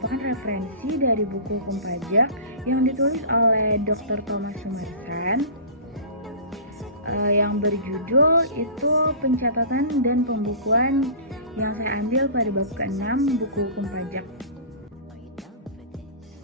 merupakan referensi dari buku hukum pajak yang ditulis oleh Dr. Thomas Sumersan yang berjudul itu Pencatatan dan Pembukuan, yang saya ambil pada bab ke-6 buku hukum pajak.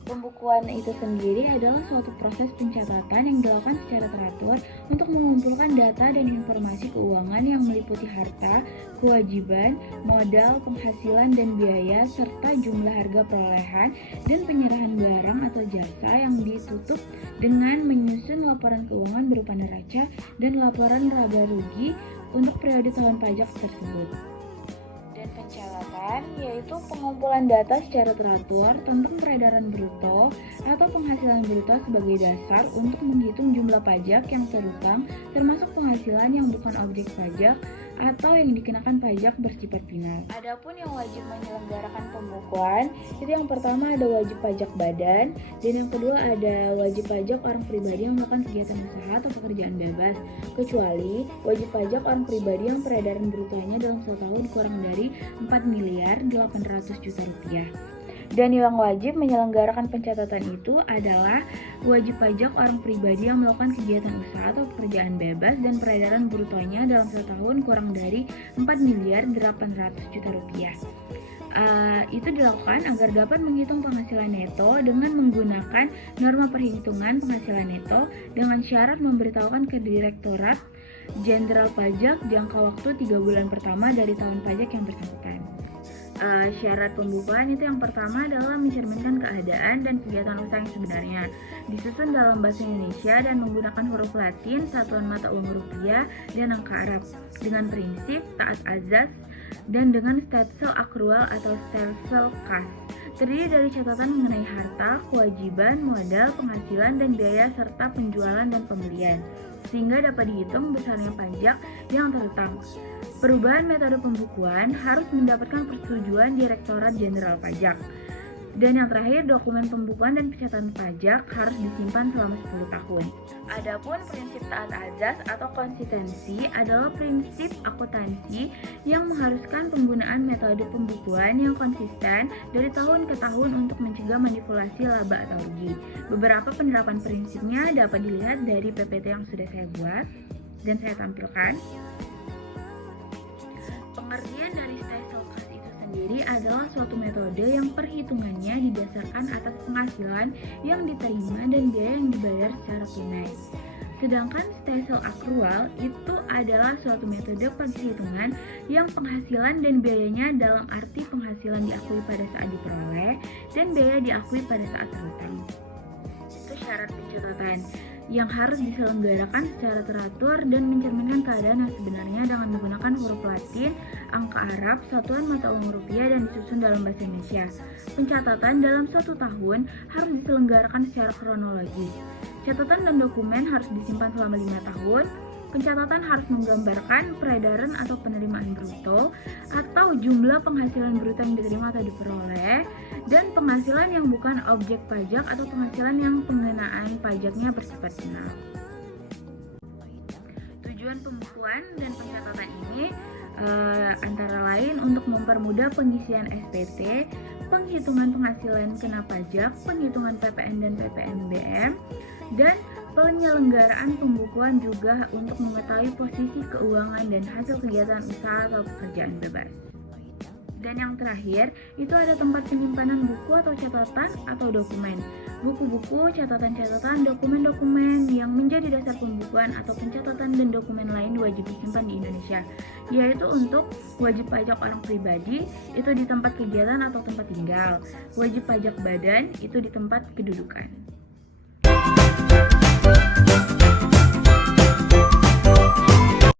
Pembukuan itu sendiri adalah suatu proses pencatatan yang dilakukan secara teratur untuk mengumpulkan data dan informasi keuangan yang meliputi harta, kewajiban, modal, penghasilan dan biaya, serta jumlah harga perolehan dan penyerahan barang atau jasa yang ditutup dengan menyusun laporan keuangan berupa neraca dan laporan laba rugi untuk periode tahun pajak tersebut. Pencatatan yaitu pengumpulan data secara teratur tentang peredaran bruto atau penghasilan bruto sebagai dasar untuk menghitung jumlah pajak yang terutang, termasuk penghasilan yang bukan objek pajak atau yang dikenakan pajak bersifat final. Adapun yang wajib menyelenggarakan pembukuan, itu yang pertama ada wajib pajak badan, dan yang kedua ada wajib pajak orang pribadi yang melakukan kegiatan usaha atau pekerjaan bebas, kecuali wajib pajak orang pribadi yang peredaran brutonya dalam 1 tahun kurang dari 4.800.000.000 rupiah. Dan yang wajib menyelenggarakan pencatatan itu adalah wajib pajak orang pribadi yang melakukan kegiatan usaha atau pekerjaan bebas dan peredaran brutonya dalam 1 tahun kurang dari 4.800.000.000 rupiah. Itu dilakukan agar dapat menghitung penghasilan neto dengan menggunakan norma perhitungan penghasilan neto dengan syarat memberitahukan ke Direktorat Jenderal Pajak jangka waktu 3 bulan pertama dari tahun pajak yang bersangkutan. Syarat pembukuan itu yang pertama adalah mencerminkan keadaan dan kegiatan usaha yang sebenarnya, disusun dalam bahasa Indonesia dan menggunakan huruf Latin, satuan mata uang rupiah, dan angka Arab, dengan prinsip taat azas dan dengan stelsel akrual atau stelsel kas. Terdiri dari catatan mengenai harta, kewajiban, modal, penghasilan, dan biaya serta penjualan dan pembelian, sehingga dapat dihitung besarnya pajak yang terutang. Perubahan metode pembukuan harus mendapatkan persetujuan Direktorat Jenderal Pajak. Dan yang terakhir, dokumen pembukuan dan pencatatan pajak harus disimpan selama 10 tahun. Adapun prinsip taat azas atau konsistensi adalah prinsip akuntansi yang mengharuskan penggunaan metode pembukuan yang konsisten dari tahun ke tahun untuk mencegah manipulasi laba atau rugi. Beberapa penerapan prinsipnya dapat dilihat dari PPT yang sudah saya buat dan saya tampilkan. Pengertian dari stelsel kas itu sendiri adalah suatu metode yang perhitungannya didasarkan atas penghasilan yang diterima dan biaya yang dibayar secara tunai. Sedangkan stelsel akrual itu adalah suatu metode perhitungan yang penghasilan dan biayanya dalam arti penghasilan diakui pada saat diperoleh dan biaya diakui pada saat terutang. Itu syarat pencatatan yang harus diselenggarakan secara teratur dan mencerminkan keadaan yang sebenarnya dengan menggunakan huruf Latin, angka Arab, satuan mata uang rupiah, dan disusun dalam bahasa Indonesia. Pencatatan dalam suatu tahun harus diselenggarakan secara kronologis. Catatan dan dokumen harus disimpan selama 5 tahun. Pencatatan harus menggambarkan peredaran atau penerimaan bruto atau jumlah penghasilan bruto yang diterima atau diperoleh, dan penghasilan yang bukan objek pajak atau penghasilan yang pengenaan pajaknya bersifat final. Tujuan pembukuan dan pencatatan ini antara lain untuk mempermudah pengisian SPT, penghitungan penghasilan kena pajak, penghitungan PPN dan PPNBM, dan penyelenggaraan pembukuan juga untuk mengetahui posisi keuangan dan hasil kegiatan usaha atau pekerjaan bebas. Dan yang terakhir, itu ada tempat penyimpanan buku atau catatan atau dokumen. Buku-buku, catatan-catatan, dokumen-dokumen yang menjadi dasar pembukuan atau pencatatan dan dokumen lain wajib disimpan di Indonesia, yaitu untuk wajib pajak orang pribadi, itu di tempat kegiatan atau tempat tinggal. Wajib pajak badan, itu di tempat kedudukan.